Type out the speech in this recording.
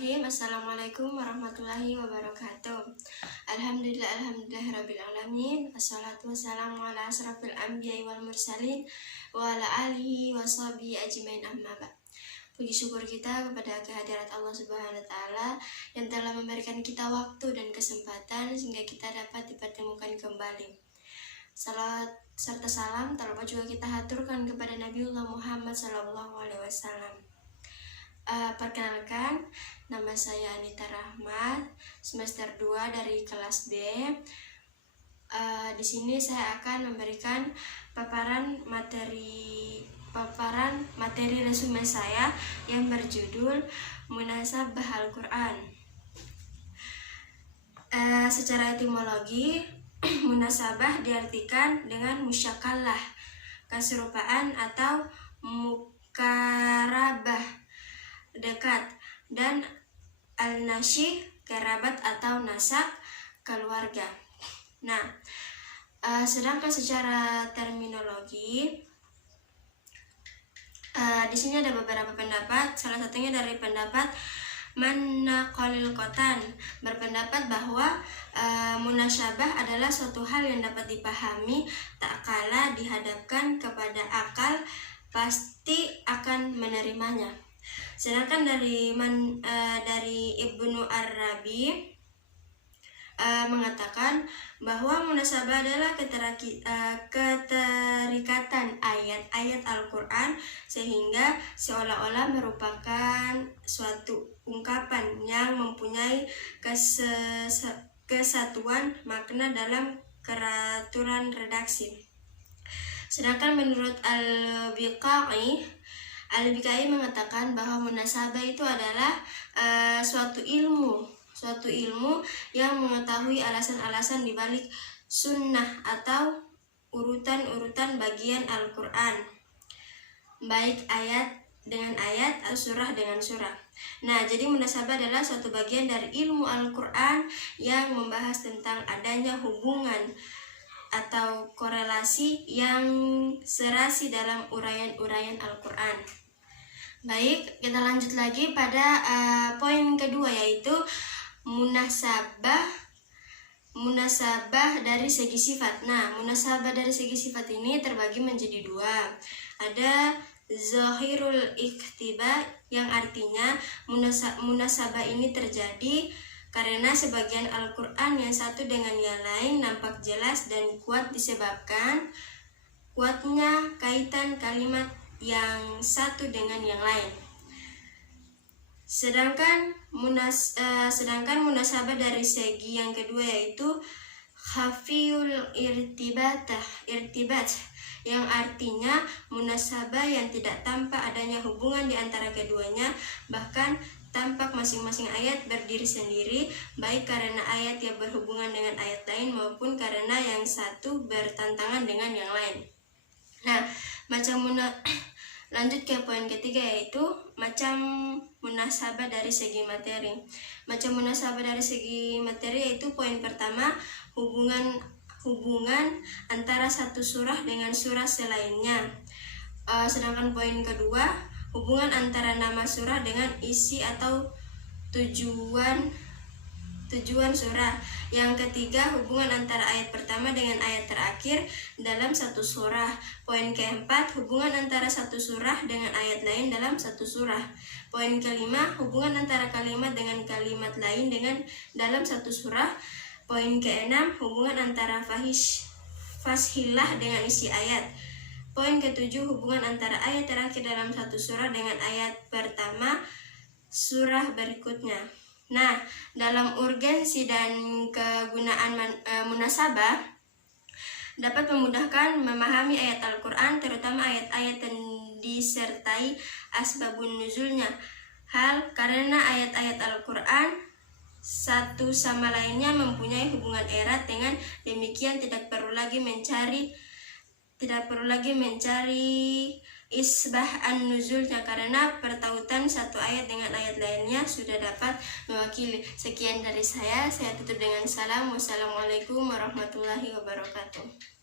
Bismillahirrahmanirrahim. Assalamualaikum warahmatullahi wabarakatuh. Alhamdulillahirrabbilalamin. Assalatu wassalamu ala asrafil anbiya'i wal mursalin wa ala alihi wa sahbihi ajmain, amma ba'd. Puji syukur kita kepada kehadirat Allah Subhanahu wa taala yang telah memberikan kita waktu dan kesempatan sehingga kita dapat dipertemukan kembali. Salat serta salam terlupa juga kita haturkan kepada Nabiullah Muhammad SAW. Perkenalkan, nama saya Anita Rahmat, semester 2 dari kelas B. Di sini saya akan memberikan paparan materi resume saya yang berjudul Munasabah Al-Quran. Secara etimologi, munasabah diartikan dengan musyakallah, keserupaan atau mukarabah, dekat, dan al-nasyih, kerabat atau nasab, keluarga. Nah, sedangkan secara terminologi, di sini ada beberapa pendapat. Salah satunya dari pendapat Manaqalil Qotan, berpendapat bahwa munasabah adalah suatu hal yang dapat dipahami tak kala dihadapkan kepada akal, pasti akan menerimanya. Sedangkan dari Ibnu Arabi mengatakan bahwa munasabah adalah keterikatan ayat-ayat Al-Quran sehingga seolah-olah merupakan suatu ungkapan yang mempunyai kesatuan makna dalam keraturan redaksi. Sedangkan menurut Al-Biqai mengatakan bahwa munasabah itu adalah suatu ilmu yang mengetahui alasan-alasan dibalik sunnah atau urutan-urutan bagian Al-Quran, baik ayat dengan ayat atau surah dengan surah. Nah, jadi munasabah adalah suatu bagian dari ilmu Al-Quran yang membahas tentang adanya hubungan atau korelasi yang serasi dalam uraian-uraian Al-Quran. Baik, kita lanjut lagi pada poin kedua, yaitu munasabah dari segi sifat. Nah, munasabah dari segi sifat ini terbagi menjadi dua. Ada zahirul iktiba, yang artinya munasabah ini terjadi karena sebagian Al-Quran yang satu dengan yang lain nampak jelas dan kuat disebabkan kuatnya kaitan kalimat yang satu dengan yang lain. Sedangkan munasabah dari segi yang kedua yaitu khafiyul irtibat, yang artinya munasabah yang tidak tampak adanya hubungan di antara keduanya, bahkan tampak masing-masing ayat berdiri sendiri, baik karena ayat yang berhubungan dengan ayat lain maupun karena yang satu bertentangan dengan yang lain. Nah, lanjut ke poin ketiga, yaitu macam munasabah dari segi materi. Macam munasabah dari segi materi yaitu poin pertama, hubungan antara satu surah dengan surah selainnya. Sedangkan poin kedua, hubungan antara nama surah dengan isi atau tujuan surah. Yang ketiga, hubungan antara ayat pertama dengan ayat terakhir dalam satu surah. Poin keempat, hubungan antara satu surah dengan ayat lain dalam satu surah. Poin kelima, hubungan antara kalimat dengan kalimat lain dalam satu surah. Poin keenam, hubungan antara fashillah dengan isi ayat. Poin ketujuh, hubungan antara ayat terakhir dalam satu surah dengan ayat pertama surah berikutnya. Nah, dalam urgensi dan kegunaan munasabah dapat memudahkan memahami ayat Al-Quran, terutama ayat-ayat yang disertai asbabun nuzulnya. Hal karena ayat-ayat Al-Quran satu sama lainnya mempunyai hubungan erat, dengan demikian tidak perlu lagi mencari isbah an-nuzulnya, karena pertautan satu ayat dengan ayat lainnya sudah dapat mewakili. Sekian dari saya tutup dengan salam. Wassalamualaikum warahmatullahi wabarakatuh.